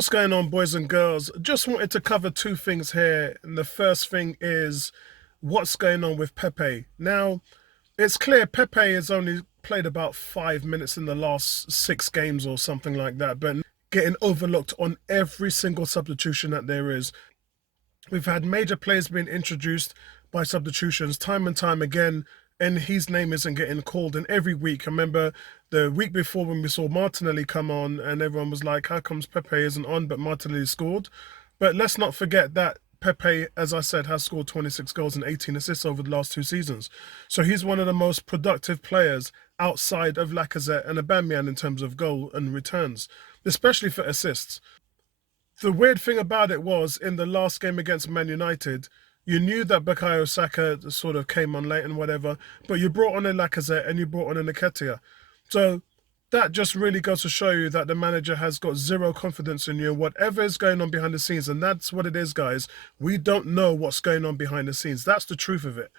What's going on, boys and girls? Just wanted to cover two things here. And the first thing is what's going on with Pepe. Now, it's clear Pepe has only played about 5 minutes in the last 6 games or something like that, but getting overlooked on every single substitution that there is. We've had major players being introduced by substitutions time and time again, and his name isn't getting called. And every week, I remember the week before when we saw Martinelli come on, and everyone was like, how comes Pepe isn't on, but Martinelli scored? But let's not forget that Pepe, as I said, has scored 26 goals and 18 assists over the last 2 seasons. So he's one of the most productive players outside of Lacazette and Aubameyang in terms of goal and returns, especially for assists. The weird thing about it was, in the last game against Man United, you knew that Bukayo Saka sort of came on late and whatever, but you brought on a Lacazette and you brought on a Nketiah. So that just really goes to show you that the manager has got zero confidence in you, whatever is going on behind the scenes. And that's what it is, guys. We don't know what's going on behind the scenes. That's the truth of it.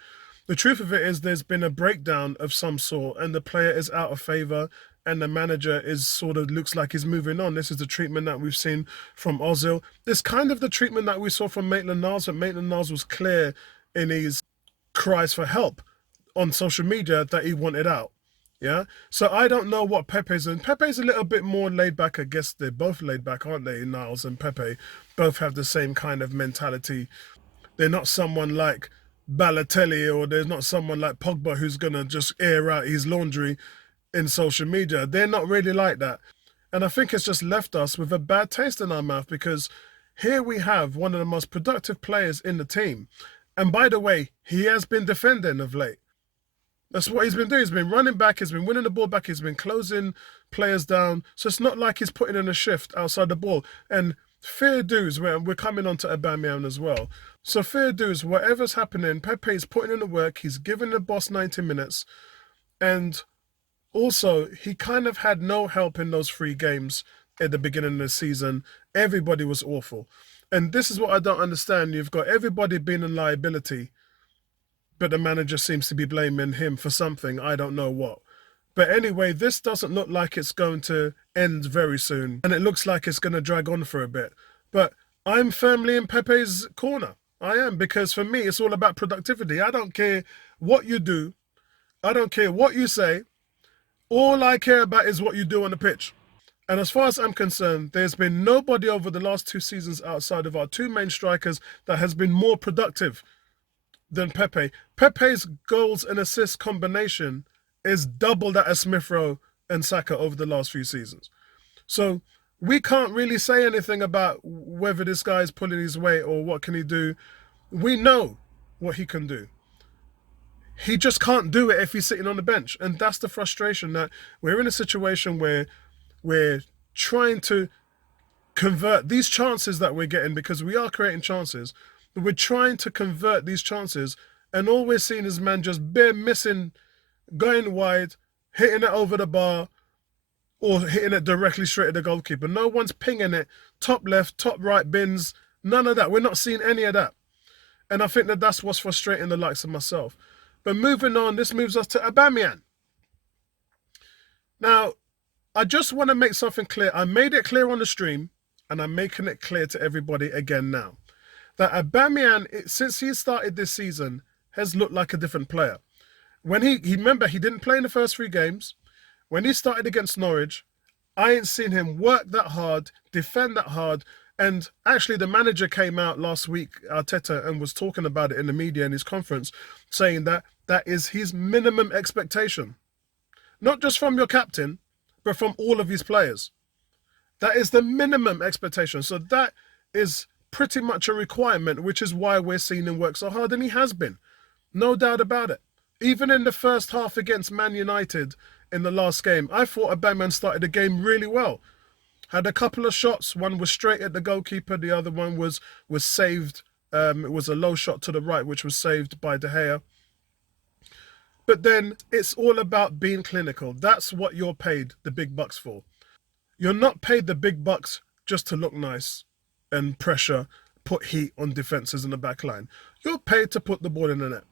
The truth of it is there's been a breakdown of some sort and the player is out of favour and the manager is sort of looks like he's moving on. This is the treatment that we've seen from Ozil. It's kind of the treatment that we saw from Maitland-Niles, but Maitland-Niles was clear in his cries for help on social media that he wanted out. Yeah, so I don't know what Pepe's in. Pepe's a little bit more laid back. I guess they're both laid back, aren't they? Niles and Pepe both have the same kind of mentality. They're not someone like Balotelli, or there's not someone like Pogba who's gonna just air out his laundry in social media. They're not really like that. And I think it's just left us with a bad taste in our mouth, because here we have one of the most productive players in the team. And by the way, he has been defending of late. That's what he's been doing. He's been running back, he's been winning the ball back, he's been closing players down. So it's not like he's putting in a shift outside the ball. And fair dues, we're coming on to Aubameyang as well. So fair dues, whatever's happening, Pepe's putting in the work, he's giving the boss 90 minutes. And also, he kind of had no help in those 3 games at the beginning of the season. Everybody was awful. And this is what I don't understand. You've got everybody being a liability, but the manager seems to be blaming him for something. I don't know what. But anyway, this doesn't look like it's going to end very soon. And it looks like it's going to drag on for a bit. But I'm firmly in Pepe's corner. I am, because for me, it's all about productivity. I don't care what you do. I don't care what you say. All I care about is what you do on the pitch. And as far as I'm concerned, there's been nobody over the last 2 seasons outside of our 2 main strikers that has been more productive than Pepe. Pepe's goals and assists combination is double that of Smith Rowe and Saka over the last few seasons. So we can't really say anything about whether this guy is pulling his weight or what can he do. We know what he can do. He just can't do it if he's sitting on the bench. And that's the frustration, that we're in a situation where we're trying to convert these chances that we're getting, because we are creating chances, but we're trying to convert these chances, and all we're seeing is man just bare missing, going wide, hitting it over the bar, or hitting it directly straight at the goalkeeper. No one's pinging it top left, top right bins, none of that. We're not seeing any of that. And I think that that's what's frustrating the likes of myself. But moving on, this moves us to Aubameyang. Now, I just want to make something clear. I made it clear on the stream, and I'm making it clear to everybody again now, that Aubameyang, since he started this season, has looked like a different player. When he remember, he didn't play in the first 3 games. When he started against Norwich, I ain't seen him work that hard, defend that hard. And actually, the manager came out last week, Arteta, and was talking about it in the media in his conference, saying that that is his minimum expectation. Not just from your captain, but from all of his players. That is the minimum expectation. So that is pretty much a requirement, which is why we're seeing him work so hard. And he has been. No doubt about it. Even in the first half against Man United in the last game, I thought Aubameyang started the game really well. Had a couple of shots. One was straight at the goalkeeper. The other one was saved. It was a low shot to the right, which was saved by De Gea. But then it's all about being clinical. That's what you're paid the big bucks for. You're not paid the big bucks just to look nice and pressure, put heat on defences in the back line. You're paid to put the ball in the net.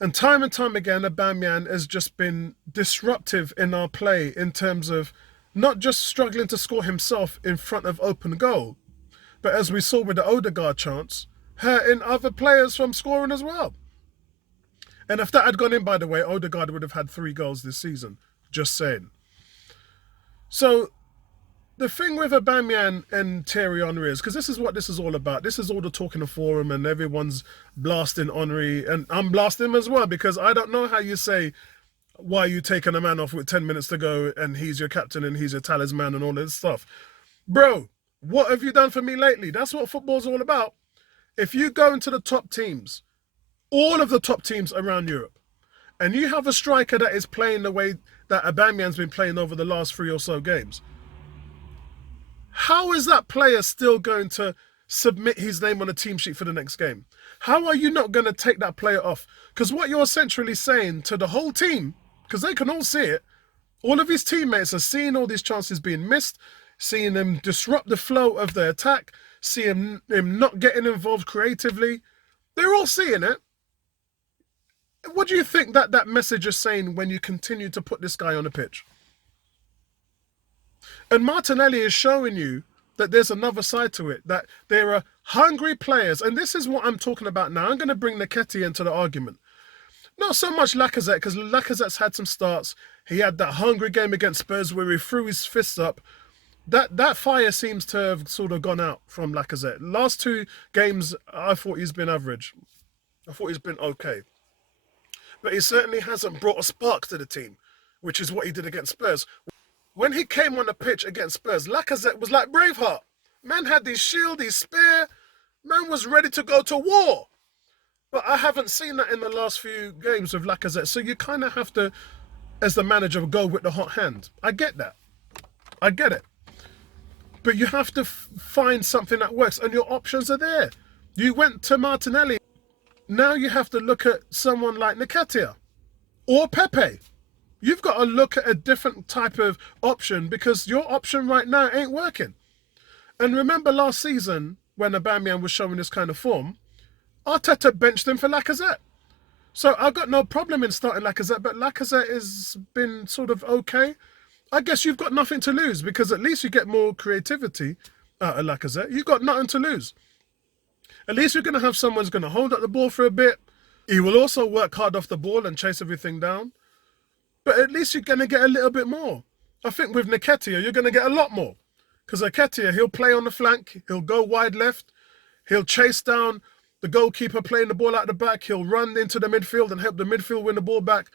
And time again, Aubameyang has just been disruptive in our play in terms of not just struggling to score himself in front of open goal, but as we saw with the Odegaard chance, hurting other players from scoring as well. And if that had gone in, by the way, Odegaard would have had 3 goals this season. Just saying. So the thing with Aubameyang and Thierry Henry is, because this is what this is all about. This is all the talk in the forum and everyone's blasting Henry. And I'm blasting him as well, because I don't know how you say, why are you taking a man off with 10 minutes to go and he's your captain and he's your talisman and all this stuff. Bro, what have you done for me lately? That's what football's all about. If you go into the top teams, all of the top teams around Europe, and you have a striker that is playing the way that Aubameyang's been playing over the last 3 or so games, how is that player still going to submit his name on a team sheet for the next game? How are you not going to take that player off? Because what you're essentially saying to the whole team, because they can all see it, all of his teammates are seeing all these chances being missed, seeing him disrupt the flow of the attack, seeing him not getting involved creatively. They're all seeing it. What do you think that message is saying when you continue to put this guy on the pitch? And Martinelli is showing you that there's another side to it, that there are hungry players. And this is what I'm talking about now. I'm going to bring Nketiah into the argument. Not so much Lacazette, because Lacazette's had some starts. He had that hungry game against Spurs where he threw his fists up. That fire seems to have sort of gone out from Lacazette. Last 2 games, I thought he's been average. I thought he's been okay. But he certainly hasn't brought a spark to the team, which is what he did against Spurs. When he came on the pitch against Spurs, Lacazette was like Braveheart. Man had his shield, his spear. Man was ready to go to war. But I haven't seen that in the last few games with Lacazette. So you kind of have to, as the manager, go with the hot hand. I get that. I get it. But you have to find something that works, and your options are there. You went to Martinelli. Now you have to look at someone like Nketiah or Pepe. You've got to look at a different type of option, because your option right now ain't working. And remember last season when Aubameyang was showing this kind of form, Arteta benched him for Lacazette. So I've got no problem in starting Lacazette, but Lacazette has been sort of okay. I guess you've got nothing to lose, because at least you get more creativity out of Lacazette. You've got nothing to lose. At least you're going to have someone who's going to hold up the ball for a bit. He will also work hard off the ball and chase everything down. But at least you're going to get a little bit more. I think with Nketiah, you're going to get a lot more. Because Nketiah, he'll play on the flank. He'll go wide left. He'll chase down the goalkeeper playing the ball out the back. He'll run into the midfield and help the midfield win the ball back.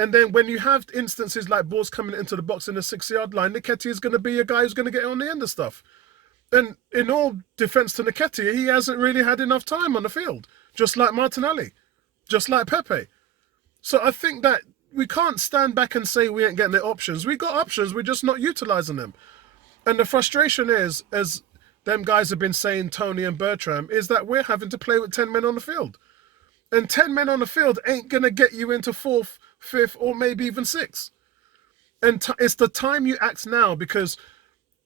And then when you have instances like balls coming into the box in the 6-yard line, Nketiah is going to be a guy who's going to get on the end of stuff. And in all defence to Nketiah, he hasn't really had enough time on the field. Just like Martinelli. Just like Pepe. So I think that we can't stand back and say we ain't getting the options. We got options, we're just not utilising them. And the frustration is, as them guys have been saying, Tony and Bertram, is that we're having to play with 10 men on the field. And 10 men on the field ain't going to get you into 4th, 5th, or maybe even 6th. And it's the time you act now, because,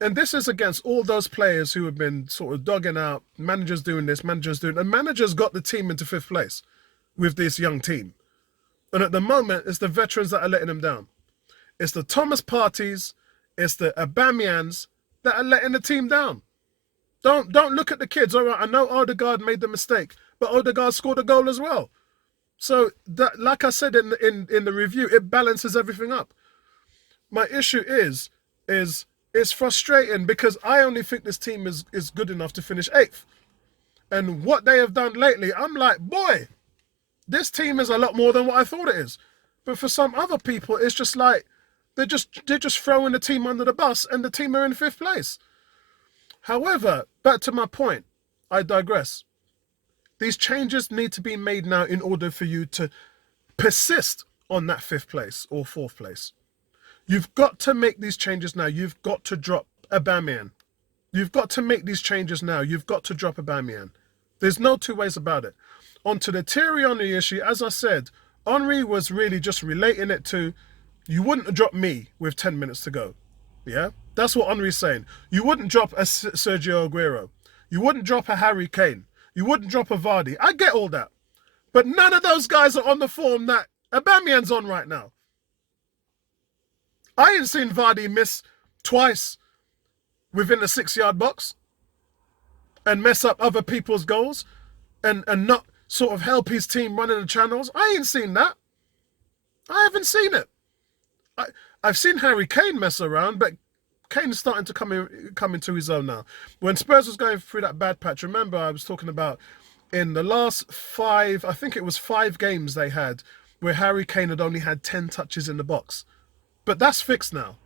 and this is against all those players who have been sort of dogging out, managers doing this, managers doing, and managers got the team into 5th place with this young team. And at the moment, it's the veterans that are letting them down. It's the Thomas Parties, it's the Aubameyangs that are letting the team down. Don't look at the kids. All right, I know Odegaard made the mistake, but Odegaard scored a goal as well. So, that, like I said in the review, it balances everything up. My issue is it's frustrating, because I only think this team is good enough to finish 8th. And what they have done lately, I'm like, boy, this team is a lot more than what I thought it is. But for some other people, it's just like they're just throwing the team under the bus, and the team are in 5th place. However, back to my point, I digress. These changes need to be made now in order for you to persist on that 5th place or 4th place. You've got to make these changes now. You've got to drop Aubameyang. You've got to make these changes now. You've got to drop Aubameyang. There's no 2 ways about it. Onto the Thierry Henry issue, as I said, Henry was really just relating it to, you wouldn't drop me with 10 minutes to go. Yeah? That's what Henry's saying. You wouldn't drop a Sergio Aguero. You wouldn't drop a Harry Kane. You wouldn't drop a Vardy. I get all that. But none of those guys are on the form that Aubameyang's on right now. I ain't seen Vardy miss twice within the 6-yard box and mess up other people's goals and not sort of help his team running the channels. I ain't seen that. I haven't seen it. I've seen Harry Kane mess around, but Kane's starting to come into his own now. When Spurs was going through that bad patch, remember I was talking about in the last 5, I think it was 5 games they had, where Harry Kane had only had 10 touches in the box. But that's fixed now.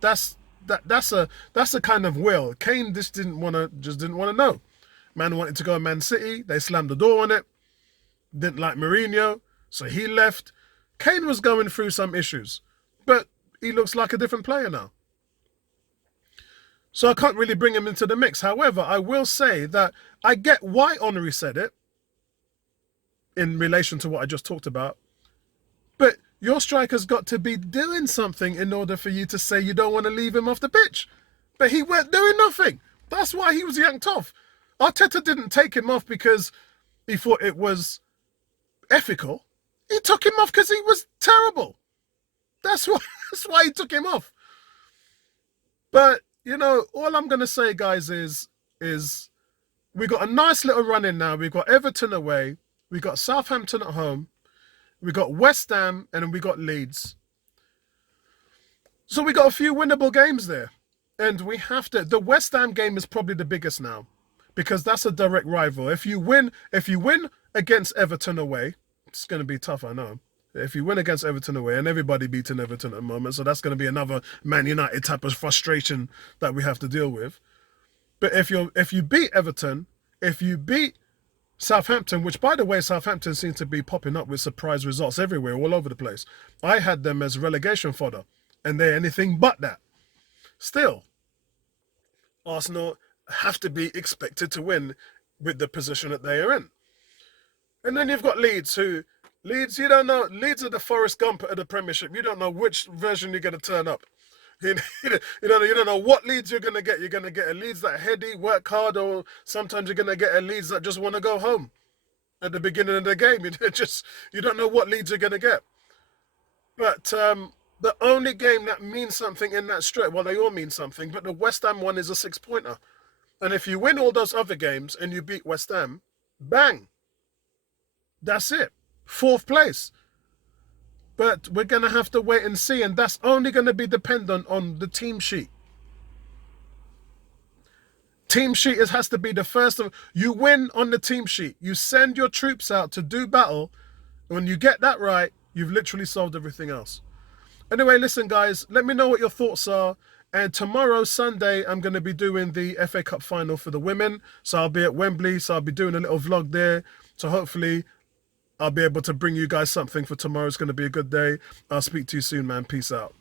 That's a kind of will. Kane just didn't want to know. Man wanted to go to Man City. They slammed the door on it. Didn't like Mourinho, so he left. Kane was going through some issues, but he looks like a different player now. So I can't really bring him into the mix. However, I will say that I get why Henry said it in relation to what I just talked about. But your striker's got to be doing something in order for you to say you don't want to leave him off the pitch. But he weren't doing nothing. That's why he was yanked off. Arteta didn't take him off because he thought it was ethical. He took him off because he was terrible. That's why he took him off. But, you know, all I'm going to say, guys, is we got a nice little run in now. We've got Everton away. We got Southampton at home. We got West Ham, and then we got Leeds. So we got a few winnable games there. And we have to... The West Ham game is probably the biggest now, because that's a direct rival. If you win against Everton away, it's going to be tough, I know. If you win against Everton away, and everybody beating Everton at the moment, so that's going to be another Man United type of frustration that we have to deal with. But if you beat Everton, if you beat Southampton, which, by the way, Southampton seems to be popping up with surprise results everywhere, all over the place. I had them as relegation fodder, and they're anything but that. Still, Arsenal have to be expected to win with the position that they are in. And then you've got Leeds, you don't know, Leeds are the Forrest Gump of the Premiership. You don't know which version you're going to turn up. You don't know what Leeds you're going to get. You're going to get a Leeds that heady, work hard, or sometimes you're going to get a Leeds that just want to go home at the beginning of the game. You don't know what Leeds you're going to get. But the only game that means something in that stretch, well, they all mean something, but the West Ham one is a 6-pointer. And if you win all those other games and you beat West Ham, bang. That's it. 4th place. But we're going to have to wait and see, and that's only going to be dependent on the team sheet. Team sheet has to be the first of... You win on the team sheet. You send your troops out to do battle. And when you get that right, you've literally solved everything else. Anyway, listen, guys, let me know what your thoughts are. And tomorrow, Sunday, I'm going to be doing the FA Cup final for the women. So I'll be at Wembley, so I'll be doing a little vlog there. So hopefully I'll be able to bring you guys something for tomorrow. It's going to be a good day. I'll speak to you soon, man. Peace out.